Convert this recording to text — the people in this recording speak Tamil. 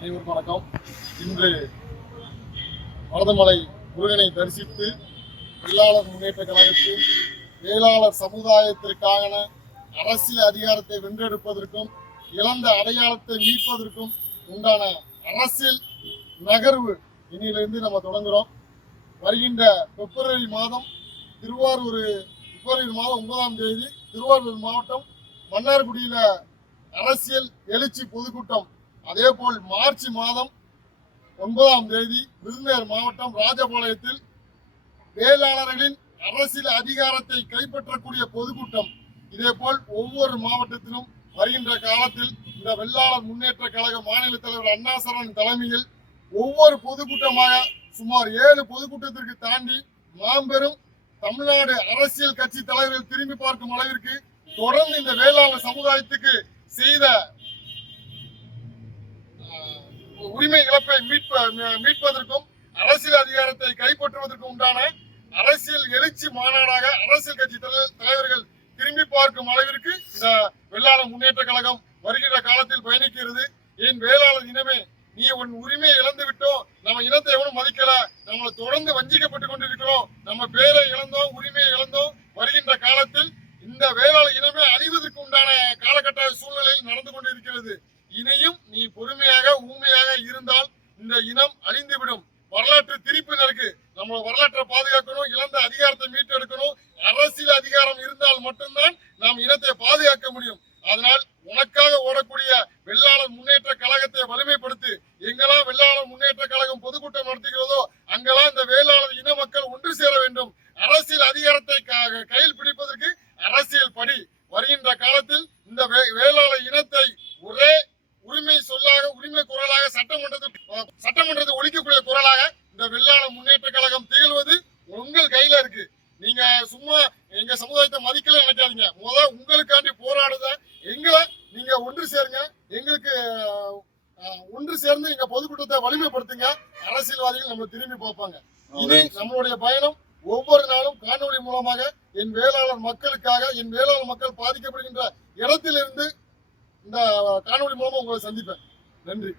அனைவருக்கும் வணக்கம். இன்று மருதமலை முருகனை தரிசித்து தொழிலாளர் முன்னேற்ற கழகத்தில் வேளாளர் சமுதாயத்திற்கான அரசியல் அதிகாரத்தை வென்றெடுப்பதற்கும் இழந்த அடையாளத்தை மீட்பதற்கும் உண்டான அரசியல் நகர்வு இன்னிலிருந்து நம்ம தொடங்குகிறோம் வருகின்ற பிப்ரவரி மாதம் திருவாரூர் பிப்ரவரி மாதம் ஒன்பதாம் தேதி திருவாரூர் மாவட்டம் மன்னார்குடியில் அரசியல் எழுச்சி பொதுக்கூட்டம் அதே போல் மார்ச் மாதம் ஒன்பதாம் தேதி விருதுநகர் மாவட்டம் ராஜபாளையத்தில் வேளாளர்களின் அரசியல் அதிகாரத்தை கைப்பற்றக்கூடிய பொதுக்கூட்டம். இதே போல் ஒவ்வொரு மாவட்டத்திலும் வருகின்ற காலத்தில் இந்த வெள்ளாளர் முன்னேற்ற கழக மாநில தலைவர் அண்ணாசரன் தலைமையில் ஒவ்வொரு பொதுக்கூட்டமாக சுமார் ஏழு பொதுக்கூட்டத்திற்கு தாண்டி மாபெரும் தமிழ்நாடு அரசியல் கட்சி தலைவர்கள் திரும்பி பார்க்கும் அளவிற்கு தொடர்ந்து இந்த வேளாளர் சமுதாயத்துக்கு செய்த உரிமை இழப்பை மீட்ப மீட்பதற்கும் அரசியல் அதிகாரத்தை கைப்பற்றுவதற்கும் உண்டான அரசியல் எழுச்சி மாநாடாக அரசியல் கட்சி தலைவர்கள் திரும்பி பார்க்கும் அளவிற்கு இந்த வெள்ளாளர் முன்னேற்ற கழகம் வருகின்ற காலத்தில் பயணிக்கிறது. ஏன் வேளாளர் இனமே நீ உன் உரிமையை இழந்து விட்டோம் நம்ம இனத்தை எவனும் மதிக்கல நம்மளை தொடர்ந்து வஞ்சிக்கப்பட்டு கொண்டிருக்கிறோம் நம்ம பேரை இழந்தோம் உரிமையை இழந்தோம் வருகின்ற காலத்தில் இந்த வேளாளர் இனமே அழிவதற்கு உண்டான காலகட்ட சூழ்நிலையில் நடந்து கொண்டிருக்கிறது. இனியும் நீ பொறுமையாக ஊமையாக இருந்தால் இந்த இனம் அழிந்துவிடும். வரலாற்று திருப்பினருக்கு நம்ம வரலாற்றை பாதுகாக்கணும் இழந்த அதிகாரத்தை மீட்டெடுக்கணும் அரசியல் அதிகாரம் இருந்தால் மட்டும்தான் நாம் இனத்தை பாதுகாக்க முடியும். அதனால் உனக்காக ஓடக்கூடிய வெள்ளாளர் முன்னேற்ற கழகத்தை வலிமைப்படுத்தி எங்கெல்லாம் வெள்ளாளர் முன்னேற்ற கழகம் பொதுக்கூட்டம் நடத்துகிறதோ அங்கெல்லாம் இந்த வேளாளர் இன மக்கள் ஒன்று சேர வேண்டும் அரசியல் அதிகாரத்தை க- கையில் பிடிப்பதற்கு அரசியல் படி வருகின்ற காலத்தில் இந்த வே- வேளாளர் இனத்தை ஒரே உரிமை சொல்லாக உரிமை குரலாக சட்டமன்றத்தில் சட்டமன்றத்தை ஒழிக்கக்கூடிய குரலாக இந்த வெள்ளாளர் முன்னேற்ற கழகம் திகழ்வது உங்கள் கையில இருக்கு நீங்க சும்மா எங்க சமுதாயத்தை மதிக்கல நினைக்காதீங்க முத உங்களுக்காண்டி போராடுத எங்களை நீங்க ஒன்று சேருங்க எங்களுக்கு ஒன்று சேர்ந்து எங்க பொதுக்கூட்டத்தை வலிமைப்படுத்துங்க. அரசியல்வாதிகள் நம்மளை திரும்பி பார்ப்பாங்க. இது நம்மளுடைய பயணம். ஒவ்வொரு நாளும் காணொளி மூலமாக என் வேளாளர் மக்களுக்காக என் வேளாளர் மக்கள் பாதிக்கப்படுகின்ற இடத்திலிருந்து இந்த காணொளி மூலமா உங்களை சந்திப்பேன். நன்றி.